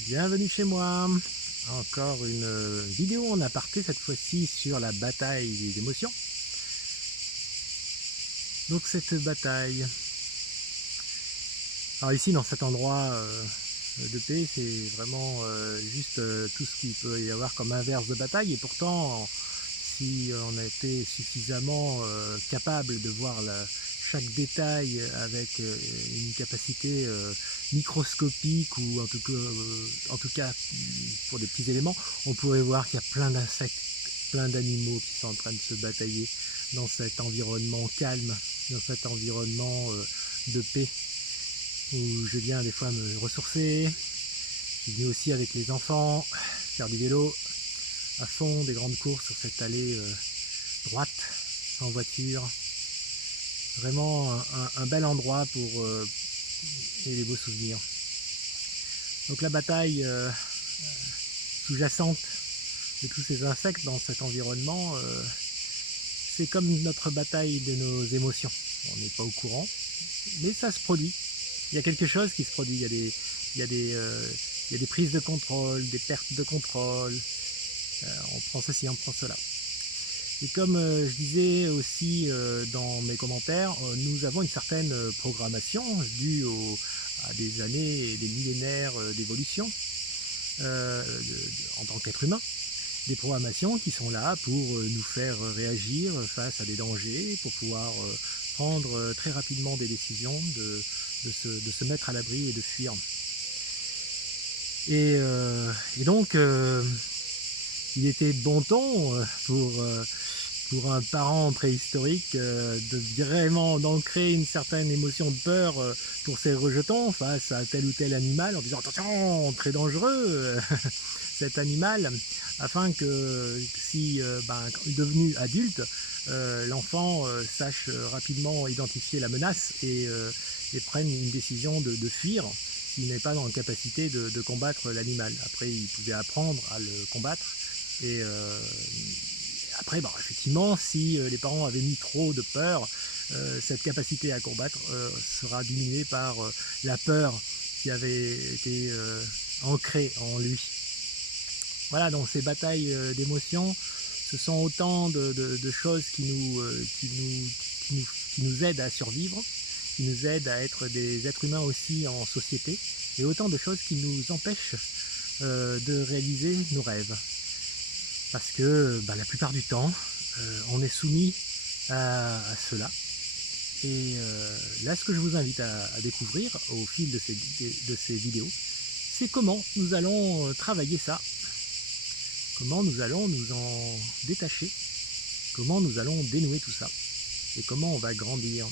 Bienvenue chez moi. Encore une vidéo en aparté, cette fois-ci sur la bataille des émotions. Donc cette bataille, alors ici dans cet endroit de paix, c'est vraiment juste tout ce qu'il peut y avoir comme inverse de bataille. Et pourtant, si on a été suffisamment capable de voir chaque détail avec une capacité microscopique, ou en tout cas pour des petits éléments, on pourrait voir qu'il y a plein d'insectes, plein d'animaux qui sont en train de se batailler dans cet environnement calme, dans cet environnement de paix, où je viens des fois me ressourcer. Je viens aussi avec les enfants faire du vélo à fond, des grandes courses sur cette allée droite, en voiture. Vraiment un bel endroit pour et les beaux souvenirs. Donc la bataille sous-jacente de tous ces insectes dans cet environnement, c'est comme notre bataille de nos émotions. On n'est pas au courant, mais ça se produit. Il y a quelque chose qui se produit. Il y a des prises de contrôle, des pertes de contrôle. On prend ceci, on prend cela. Et comme je disais aussi dans mes commentaires, nous avons une certaine programmation due à des années et des millénaires d'évolution en tant qu'être humain. Des programmations qui sont là pour nous faire réagir face à des dangers, pour pouvoir prendre très rapidement des décisions, de se mettre à l'abri et de fuir. Et donc, il était de bon ton pour un parent préhistorique de vraiment d'ancrer une certaine émotion de peur pour ses rejetons face à tel ou tel animal, en disant attention, très dangereux cet animal, afin que si devenu adulte, l'enfant sache rapidement identifier la menace et prenne une décision de fuir s'il n'est pas dans la capacité de combattre l'animal. Après, il pouvait apprendre à le combattre. Et après, effectivement, si les parents avaient mis trop de peur, cette capacité à combattre sera diminuée par la peur qui avait été ancrée en lui. Voilà, donc ces batailles d'émotions, ce sont autant de choses qui nous aident à survivre, qui nous aident à être des êtres humains aussi en société, et autant de choses qui nous empêchent de réaliser nos rêves. Parce que la plupart du temps, on est soumis à cela. Et là, ce que je vous invite à découvrir au fil de ces vidéos, c'est comment nous allons travailler ça, comment nous allons nous en détacher, comment nous allons dénouer tout ça, et comment on va grandir.